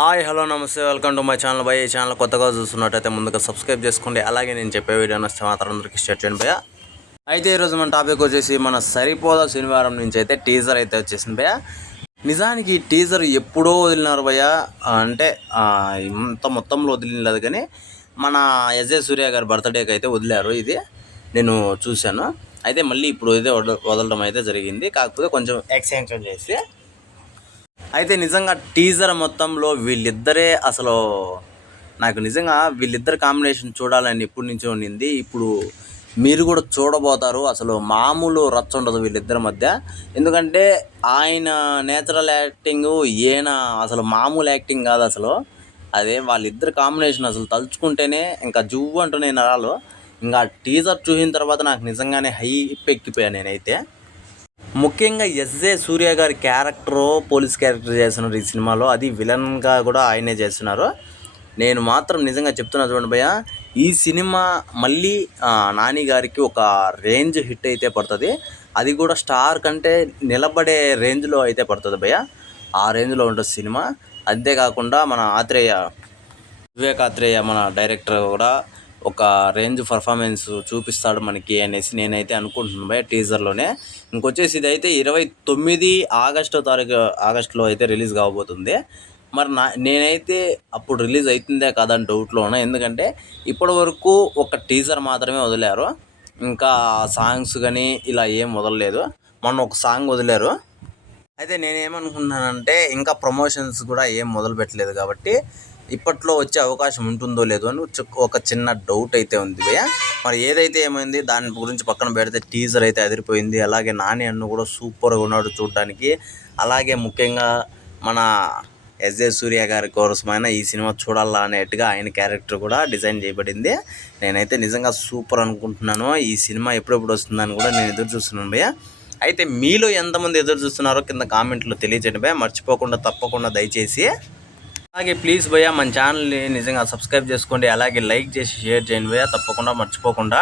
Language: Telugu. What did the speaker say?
హాయ్ హలో నమస్తే వెల్కమ్ టు మై ఛానల్ భయ. ఈ ఛానల్ కొత్తగా చూస్తున్నట్టయితే ముందుగా సబ్స్క్రైబ్ చేసుకోండి. అలాగే నేను చెప్పే వీడియో నచ్చితే మాత్రం అందరికీ షేర్ చేయండి భయ. అయితే ఈరోజు మన టాపిక్ వచ్చేసి మన సరిపోదా శనివారం నుంచి అయితే టీజర్ అయితే వచ్చేసింది భయ. నిజానికి ఈ టీజర్ ఎప్పుడో వదిలినారు భయ, అంటే ఇంత మొత్తంలో వదిలినలేదు కానీ మన ఎస్జే సూర్య గారి బర్త్డేకి అయితే వదిలారు. ఇది నేను చూశాను. అయితే మళ్ళీ ఇప్పుడు అయితే వదలడం అయితే జరిగింది, కాకపోతే కొంచెం ఎక్స్టెన్షన్ చేసి. అయితే నిజంగా టీజర్ మొత్తంలో వీళ్ళిద్దరే అసలు నాకు నిజంగా వీళ్ళిద్దరు కాంబినేషన్ చూడాలని ఇప్పటి నుంచో ఉండింది. ఇప్పుడు మీరు కూడా చూడబోతారు. అసలు మామూలు రచ్చ ఉండదు వీళ్ళిద్దరి మధ్య. ఎందుకంటే ఆయన నేచురల్ యాక్టింగ్, ఈయన అసలు మామూలు యాక్టింగ్ కాదు అసలు. అదే వాళ్ళిద్దరు కాంబినేషన్ అసలు తలుచుకుంటేనే ఇంకా జువ్వు అంటూనే నరాలు. ఇంకా టీజర్ చూసిన తర్వాత నాకు నిజంగానే హైప్ ఎక్కిపోయాను నేనైతే. ముఖ్యంగా ఎస్జే సూర్య గారి క్యారెక్టరు పోలీస్ క్యారెక్టర్ చేస్తున్నారు ఈ సినిమాలో. అది విలన్గా కూడా ఆయనే చేస్తున్నారు. నేను మాత్రం నిజంగా చెప్తున్నా చూడండి భయ్య, ఈ సినిమా మళ్ళీ నాని గారికి ఒక రేంజ్ హిట్ అయితే పడుతుంది. అది కూడా స్టార్ కంటే నిలబడే రేంజ్లో అయితే పడుతుంది భయ్య. ఆ రేంజ్లో ఉంటుంది సినిమా. అంతేకాకుండా మన వివేక్ ఆత్రేయ మన డైరెక్టర్ కూడా ఒక రేంజ్ పర్ఫార్మెన్స్ చూపిస్తాడు మనకి అనేసి నేనైతే అనుకుంటున్నాను భయ టీజర్లోనే. ఇంకొచ్చేసి ఇదైతే 29 ఆగస్టులో అయితే రిలీజ్ కాబోతుంది. మరి నేనైతే అప్పుడు రిలీజ్ అవుతుందే కాదని డౌట్లో ఉన్నా. ఎందుకంటే ఇప్పటి వరకు ఒక టీజర్ మాత్రమే వదిలారు, ఇంకా సాంగ్స్ కానీ ఇలా ఏం వదలలేదు. మొన్న ఒక సాంగ్ వదిలారు. అయితే నేనేమనుకుంటున్నానంటే ఇంకా ప్రమోషన్స్ కూడా ఏం మొదలు పెట్టలేదు కాబట్టి ఇప్పట్లో వచ్చే అవకాశం ఉంటుందో లేదో అని ఒక చిన్న డౌట్ అయితే ఉంది భయ్య. మరి ఏదైతే ఏమైంది దాని గురించి పక్కన పెడితే టీజర్ అయితే అదిరిపోయింది. అలాగే నాని అన్ను కూడా సూపర్గా ఉన్నాడు చూడడానికి. అలాగే ముఖ్యంగా మన ఎస్జే సూర్య గారి కోసమైన ఈ సినిమా చూడాలా అనేట్టుగా ఆయన క్యారెక్టర్ కూడా డిజైన్ చేయబడింది. నేనైతే నిజంగా సూపర్ అనుకుంటున్నాను. ఈ సినిమా ఎప్పుడెప్పుడు వస్తుందని కూడా నేను ఎదురు చూస్తున్నాను భయ్య. అయితే మీలో ఎంతమంది ఎదురు చూస్తున్నారో కింద కామెంట్లో తెలియజేయండి భయ్య. మర్చిపోకుండా తప్పకుండా దయచేసి. అలాగే ప్లీజ్ భయ్య మన ఛానల్ని నిజంగా సబ్స్క్రైబ్ చేసుకోండి. అలాగే లైక్ చేసి షేర్ చేయండి భయ్య, తప్పకుండా మర్చిపోకుండా.